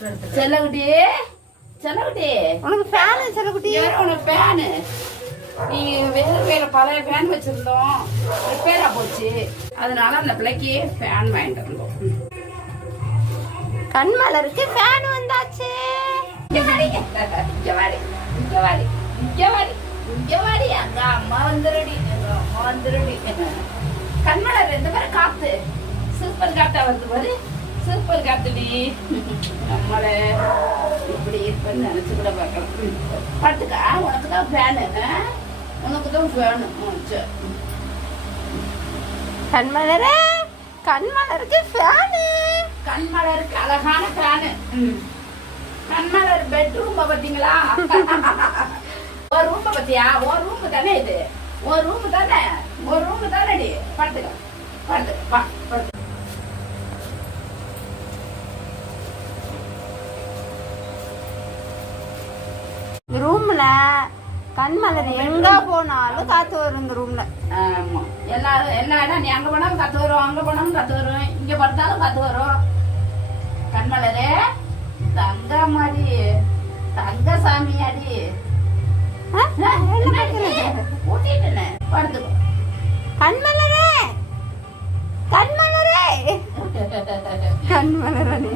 செல்லகுட்டி செல்லகுட்டி. உனக்கு ஃபேன் செல்லக்குட்டி வேற உனக்கு ஃபேனு நீ வேற வேற பழைய ஃபேன் வச்சிருந்தோம். ரிப்பேரா போச்சு. அதனால அந்த பிள்ளைக்கு ஃபேன் வாங்கிட்டு வந்தோம். கண்மலருக்கு ஃபேன் வந்தாச்சு. அங்க அம்மா வந்துருடி. அம்மா வந்துருடி. கண்மலர் ரெண்டு பேரும் காத்து. சூப்பர் காத்தா வருது பாரு. சூப்பர் காத்துடி நம்மள இப்படி இருப்பேன்னு நினைச்சு கூட பார்க்கலாம். படுத்துக்கா உனக்கு தான் ஃபேனு உனக்கு தான் ஃபேனு கண்மலரே கண்மலருக்கு ஃபேனு கண்மலருக்கு அழகான ஃபேனு கண்மலர் பெட்ரூம் பாத்தீங்களா ஒரு ரூம் பத்தியா ஒரு ரூம் தானே இது? ஒரு ரூம் தானே? ஒரு ரூம் தானடி படுத்துக்க படுத்துக்க பா படுத்து ரூம்ல கண்மலர் எங்க போனாலும் காத்து வரும் இந்த ரூம்ல ஆமா. எல்லாரும் எல்லா இடம் நீ அங்க போனாலும் கத்து வரும் அங்க போனாலும் கத்து வரும் இங்க படுத்தாலும் கத்து வரும். கண்மலரே தங்க மாடி தங்க? என்ன பண்றது? ஊட்டிட்டுனே படுத்துக்கோ. கண்மலரே கண்மலரே கண்மலரே